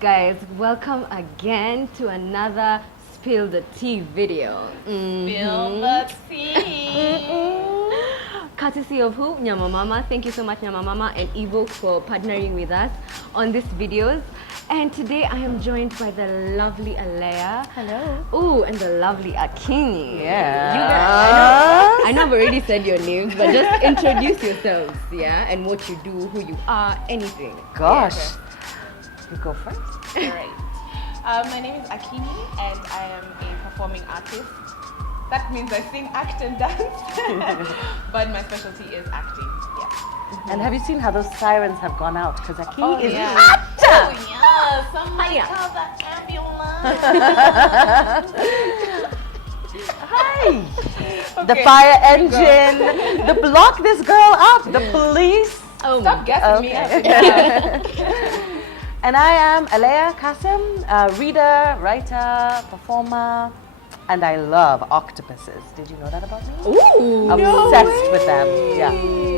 guys, welcome again to another Spill the Tea video. Spill the tea. Courtesy of who? Nyama Mama. Thank you so much, Nyama Mama and Evo, for partnering with us on these videos. And today I am joined by the lovely Aleya. Hello. Oh, and the lovely Akinyi. Yeah. You guys, I know I've already said your names, but just introduce yourselves, yeah? And what you do, who you are, anything. Gosh. Yeah. You go first. All right. My name is Akinyi and I am a performing artist. That means I sing, act and dance. But my specialty is acting. Yeah. And have you seen how those sirens have gone out? Because Akinyi is yeah. actor. Oh yeah, somebody call the ambulance. Hi. Okay, The fire engine. The block this girl up. The police. Oh, Stop guessing me Okay. up. Yeah. And I am Aleya Kassam, reader, writer, performer, and I love octopuses. Did you know that about me? Ooh, Obsessed with them. Yeah.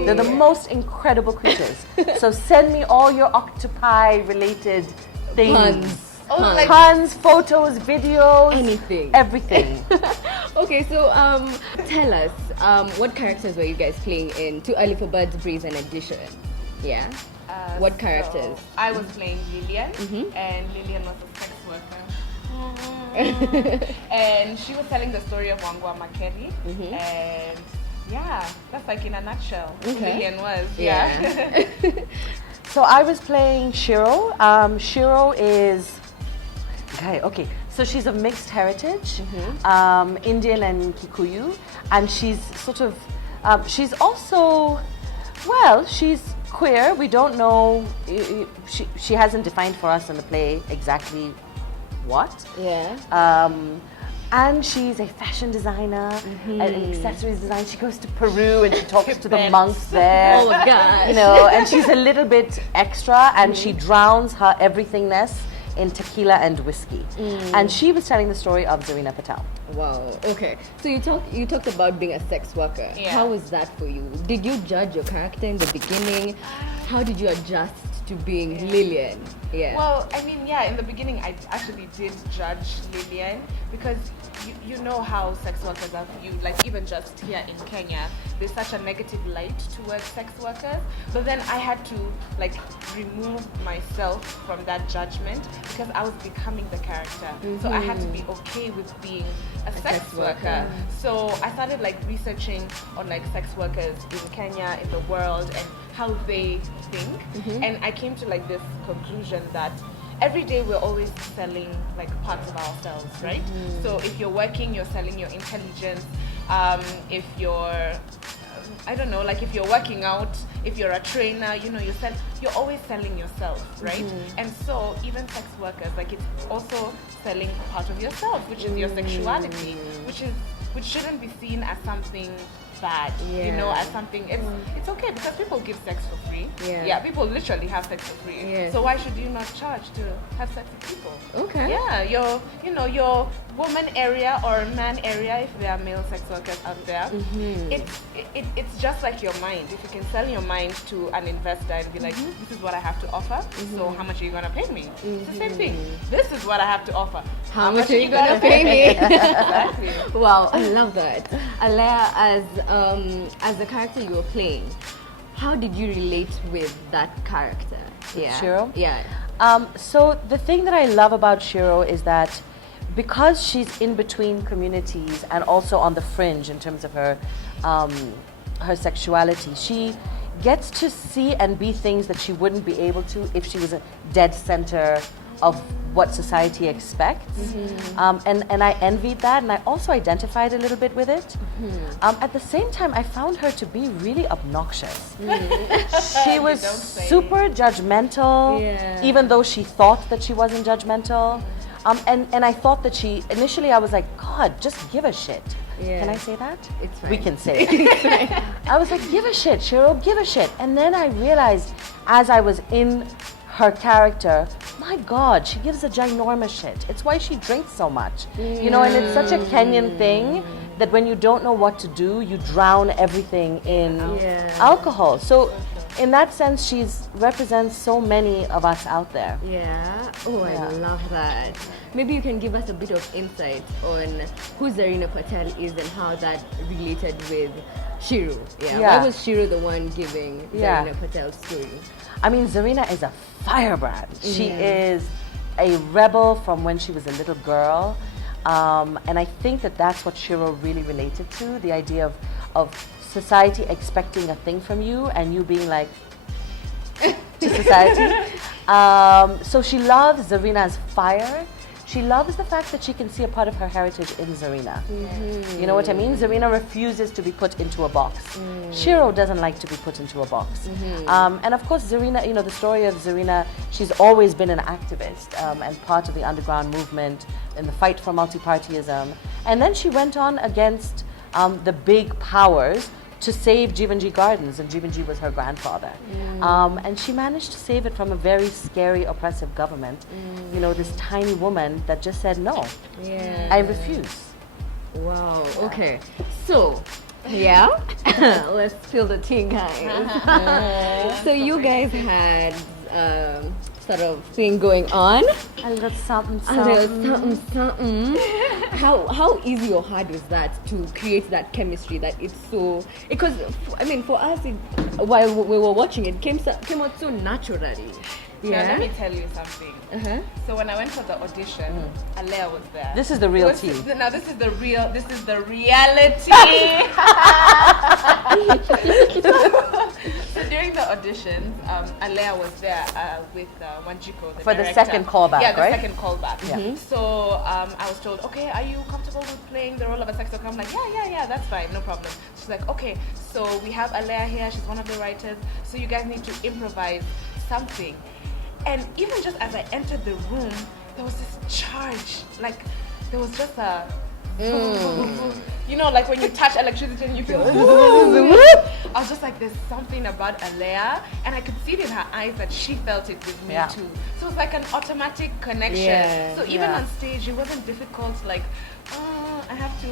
They're the most incredible creatures. So send me all your octopi related things. Puns. Oh, like Puns, photos, videos, Anything. everything. Okay, so tell us, what characters were you guys playing in Too Early for Birds BrazenEdition? Yeah? What characters? So I was playing Lillian, and Lillian was a sex worker. And she was telling the story of Wangwa Makeri, and yeah, that's like in a nutshell who Lillian was. Yeah. So I was playing Shiro. Shiro is, okay, so she's of mixed heritage, Indian and Kikuyu, and she's sort of, she's also, well, she's queer. We don't know, she hasn't defined for us in the play exactly what. Yeah. And she's a fashion designer, an accessories designer. She goes to Peru and she talks to the monks there. Oh my gosh. You know, and she's a little bit extra, and she drowns her everythingness in tequila and whiskey. And she was telling the story of Zarina Patel. Wow. Okay. So you talked about being a sex worker. Yeah. How was that for you? Did you judge your character in the beginning? How did you adjust to being Lillian? Yeah. Well, I mean, yeah, in the beginning I actually did judge Lillian because you know how sex workers are viewed, like even just here in Kenya, there's such a negative light towards sex workers. But then I had to like remove myself from that judgment because I was becoming the character. So I had to be okay with being a sex worker. So I started like researching on like sex workers in Kenya, in the world, and how they think. And I came to like this conclusion that every day we're always selling like parts of ourselves, right? So if you're working, you're selling your intelligence. If you're I don't know, like if you're working out, if you're a trainer, you know, you're always selling yourself, right? And so even sex workers, like it's also selling part of yourself, which is your sexuality, which shouldn't be seen as something bad, you know, as something, it's okay because people give sex for free. Yeah, people literally have sex for free. Yeah. So why should you not charge to have sex with people? Okay. Yeah, your woman area or man area, if there are male sex workers out there, it's just like your mind. If you can sell your mind to an investor and be like, this is what I have to offer, so how much are you gonna pay me? It's the same thing. This is what I have to offer. How much are you gonna pay me? Exactly. Wow, I love that. Aleya, as the character you were playing, how did you relate with that character? Yeah. Shiro? Yeah. So the thing that I love about Shiro is that because she's in between communities and also on the fringe in terms of her her sexuality, she gets to see and be things that she wouldn't be able to if she was a dead center of what society expects. And I envied that, and I also identified a little bit with it. At the same time, I found her to be really obnoxious. She was super judgmental, even though she thought that she wasn't judgmental. And I thought that initially I was like, God, just give a shit. Yeah. Can I say that? It's fine. We can say it. I was like, give a shit, Shiro, give a shit. And then I realized as I was in her character, my God, she gives a ginormous shit. It's why she drinks so much. You know, and it's such a Kenyan thing that when you don't know what to do, you drown everything in alcohol. So in that sense, she's represents so many of us out there. Yeah. Oh, I Yeah. love that. Maybe you can give us a bit of insight on who Zarina Patel is and how that related with Shiru. Yeah. Yeah. Why was Shiru the one giving Yeah. Zarina Patel's story? I mean, Zarina is a firebrand. She is a rebel from when she was a little girl. And I think that that's what Shiro really related to, the idea of society expecting a thing from you and you being like, to society. So she loves Zarina's fire. She loves the fact that she can see a part of her heritage in Zarina. You know what I mean? Zarina refuses to be put into a box. Shiro doesn't like to be put into a box. And of course, Zarina, you know, the story of Zarina, she's always been an activist and part of the underground movement in the fight for multipartyism. And then she went on against the big powers to save Jivanji Gardens, and Jivanji was her grandfather. And she managed to save it from a very scary, oppressive government. You know, this tiny woman that just said, no, I refuse. Wow. Okay. So, yeah, let's spill the tea, guys. So you guys had sort of thing going on. A little something, A little something. How easy or hard was that to create that chemistry that it's so? Because I mean, for us, while we were watching, it came out so naturally. Now, let me tell you something. So when I went for the audition, Aleya was there. This is the real tea. Now this is the reality. So during the auditions, Aleya was there with Wanjiko, the For the director. second callback, Yeah, the right? second callback. So I was told, okay, are you comfortable with playing the role of a sex worker? I'm like, yeah, that's fine, no problem. She's like, okay, so we have Aleya here, she's one of the writers, so you guys need to improvise something. And even just as I entered the room, there was this charge, like there was just a, you know, like when you touch electricity and you feel, I was just like, there's something about Aleya, and I could see it in her eyes that she felt it with me too. So it was like an automatic connection. Yeah. So even on stage, it wasn't difficult, like, I have to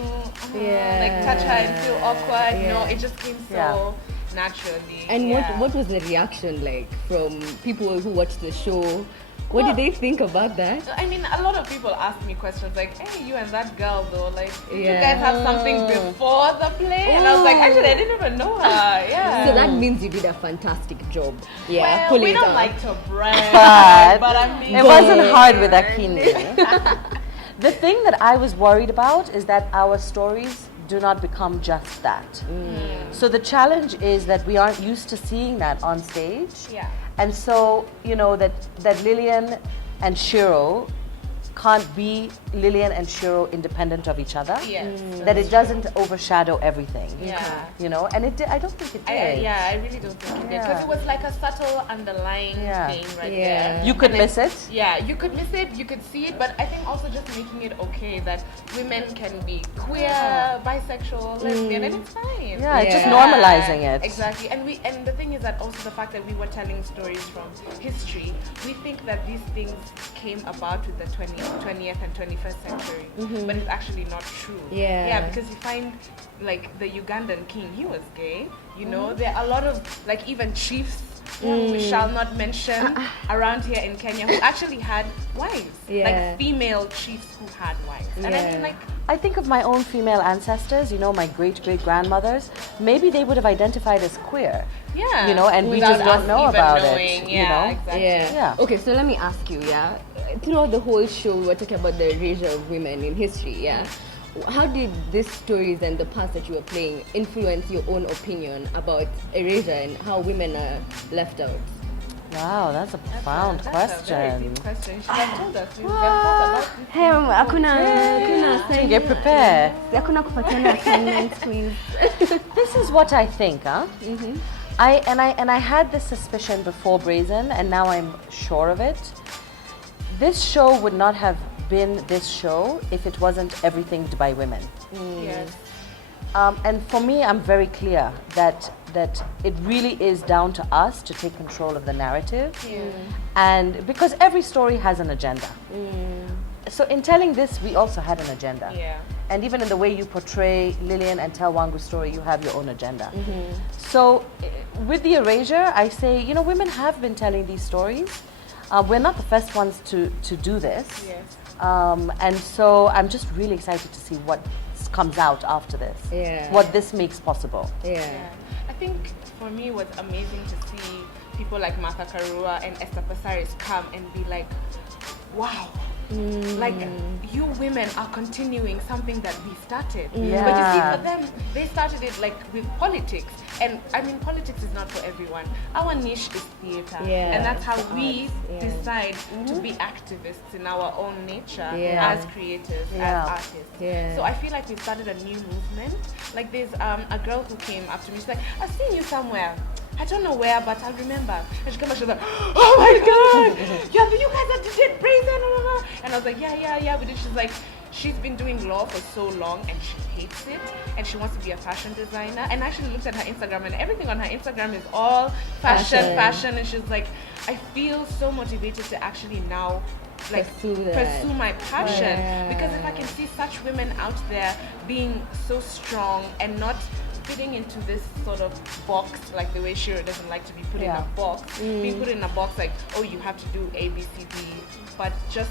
like touch her and feel awkward. No, it just came so naturally. And what was the reaction like from people who watched the show? What did they think about that? I mean, a lot of people ask me questions like, hey, you and that girl though, like, did you guys have something before the play? And I was like, actually, I didn't even know her. Yeah. So that means you did a fantastic job. Yeah, Well, we don't like to brag, but I mean, it wasn't hard with Akinyi. The thing that I was worried about is that our stories do not become just that. So the challenge is that we aren't used to seeing that on stage. Yeah. And so, you know, that Lillian and Shiro can't be Lillian and Shiro independent of each other. Yes. That it doesn't overshadow everything. Yeah. You know, and I don't think it did. I really don't think it did. Because it was like a subtle underlying thing right there. You could miss it. Yeah, you could miss it, you could see it, but I think also just making it okay that women can be queer, bisexual, lesbian, and it's fine. Yeah, it's just normalizing it. Exactly. And the thing is that also the fact that we were telling stories from history, we think that these things came about with the 20th and 21st century, but it's actually not true. Yeah, because you find like the Ugandan king, he was gay. You know, there are a lot of like even chiefs who we shall not mention around here in Kenya who actually had wives, like female chiefs who had wives. And I mean, like, I think of my own female ancestors, you know, my great-great-grandmothers, maybe they would have identified as queer. Yeah. You know, and we just don't know about it. You know? Exactly. Yeah. Okay, so let me ask you, throughout the whole show, we were talking about the erasure of women in history, How did these stories and the parts that you were playing influence your own opinion about erasure and how women are left out? Wow, that's a profound That's question. a very deep question. You should have told us. We would have thought about it. Hey, hakuna Get prepared. hakuna kupatiana assignments, please. This is what I think, I had this suspicion before Brazen, and now I'm sure of it. This show would not have been this show if it wasn't everything by women. Yes. And for me, I'm very clear that it really is down to us to take control of the narrative. And because every story has an agenda. so in telling this, we also had an agenda. Yeah. And even in the way you portray Lillian and tell Wangu's story, you have your own agenda. So with the erasure, I say, you know, women have been telling these stories. We're not the first ones to do this. Yes. And so I'm just really excited to see what comes out after this. Yeah. What this makes possible. Yeah. I think for me, it was amazing to see people like Martha Karua and Esther Pasaris come and be like, wow. Like, you women are continuing something that we started. Yeah. But you see, for them, they started it like with politics. And I mean, politics is not for everyone. Our niche is theater. Yeah. And that's how It's we arts, yeah. decide to be activists in our own nature Yeah. as creators, Yeah. as artists. Yeah. So I feel like we've started a new movement. Like, there's a girl who came up to me. She's like, I've seen you somewhere. I don't know where, but I'll remember. And she came and she was like, oh my God, you guys that did Brazen. And I was like, yeah, we did. She's like, she's been doing law for so long and she hates it and she wants to be a fashion designer. And I actually looked at her Instagram and everything on her Instagram is all fashion. And she's like, I feel so motivated to actually now like pursue my passion. Yeah. Because if I can see such women out there being so strong and not fitting into this sort of box, like the way Shiro doesn't like to be put in a box, being put in a box like, oh, you have to do A, B, C, D, but just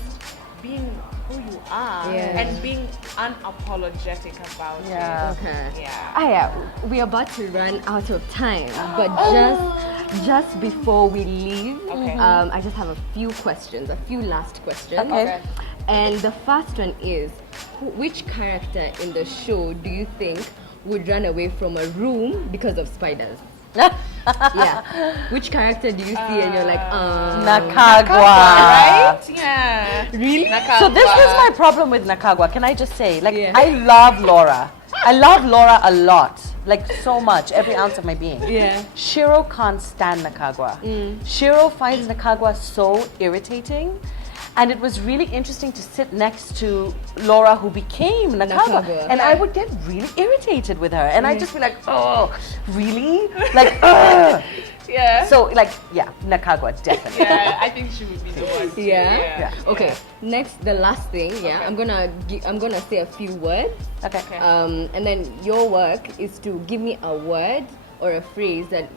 being who you are and being unapologetic about it. Okay. Yeah. Aya, we're about to run out of time, but just before we leave, I just have a few questions, a few last questions. Okay. And the first one is, which character in the show do you think would run away from a room because of spiders? Yeah. Which character do you see and you're like, Nakagwa. Right? Yeah. Really? Nakagwa. So this was my problem with Nakagwa. Can I just say, like, Yeah. I love Laura. I love Laura a lot, like so much, every ounce of my being. Yeah. Shiro can't stand Nakagwa. Shiro finds Nakagwa so irritating. And it was really interesting to sit next to Laura, who became Nakagwa. And I would get really irritated with her. And I'd just be like, oh, really? Like, ugh. Yeah. So, like, yeah, Nakagwa, definitely. Yeah, I think she would be the one. Too. Yeah. Okay. Yeah. Next, the last thing. Yeah. Okay. I'm gonna say a few words. Okay. And then your work is to give me a word or a phrase that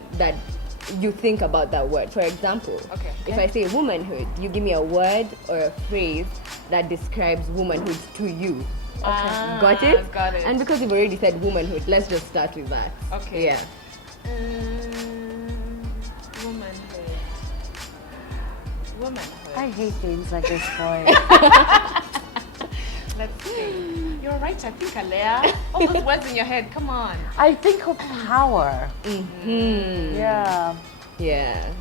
you think about that word. For example, if I say womanhood, you give me a word or a phrase that describes womanhood to you. Okay. Got it? Got it. And because you've already said womanhood, let's just start with that. Okay. Yeah. Womanhood. I hate games like this, boy. Let's see. You're right, I think, Aleya. All those words in your head, come on. I think of power. Yeah. Yeah.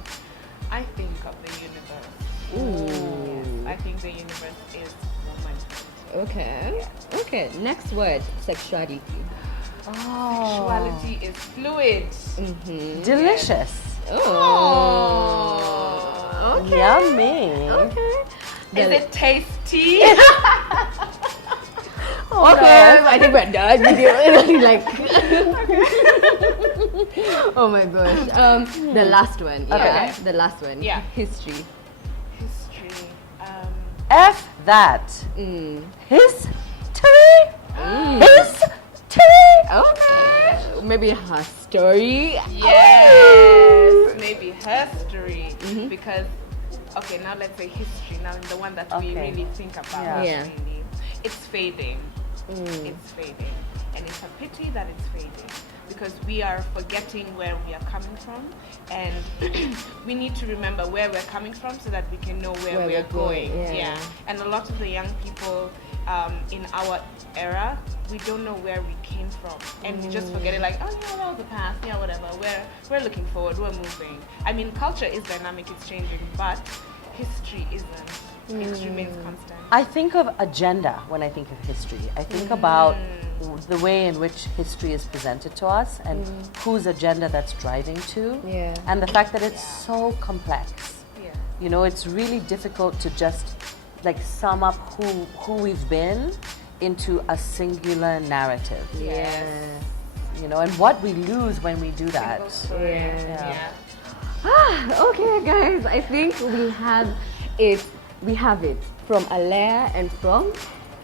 I think of the universe. Yes, I think the universe is womanhood. Okay. Okay. Next word, sexuality. Sexuality is fluid. Delicious. Oh. Okay. Yummy. Okay. Is it tasty? Okay, I think we're done. Like, oh my gosh. The last one. Yeah. Okay. The last one. Yeah. History. History. F that. History. History. Okay. Maybe her story. Yes. Maybe her story. Because, okay, now let's say history. Now the one that we Okay. really think about. Yeah. Really. It's fading. It's fading. And it's a pity that it's fading. Because we are forgetting where we are coming from. And we need to remember where we're coming from so that we can know where we are going. Yeah. And a lot of the young people in our era, we don't know where we came from. And we just forget it like, oh yeah, that was the past, yeah, whatever. We're looking forward, we're moving. I mean, culture is dynamic, it's changing, but history isn't. It remains constant. I think of agenda when I think of history. I think about the way in which history is presented to us and whose agenda that's driving to. Yeah. And the fact that it's so complex. Yeah. You know, it's really difficult to just like sum up who we've been into a singular narrative. Yeah. You know, and what we lose when we do that. Okay, guys. I think we have it. from Aleya and from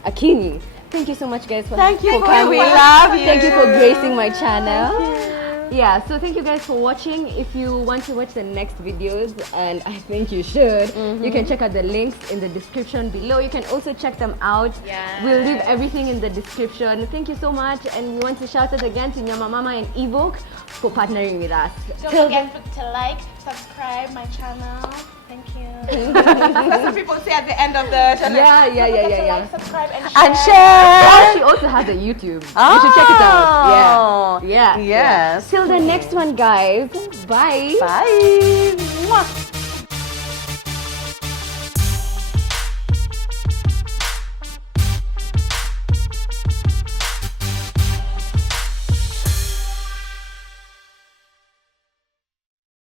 Akinyi. Thank you so much, guys, for Thank you, for coming. we love you. Thank you for gracing my channel. Thank you. Yeah, so thank you guys for watching. If you want to watch the next videos, and I think you should, you can check out the links in the description below. You can also check them out. Yes. We'll leave everything in the description. Thank you so much, and we want to shout out again to Nyama Mama and Evoke for partnering with us. Don't Till forget to like, subscribe my channel. Thank you. That's what people say at the end of the channel. Yeah. Don't forget to like, subscribe, and share. And share. Oh, she also has a YouTube. You should check it out. Yeah. Yes. Till the next one, guys. Bye. Bye. Mwah.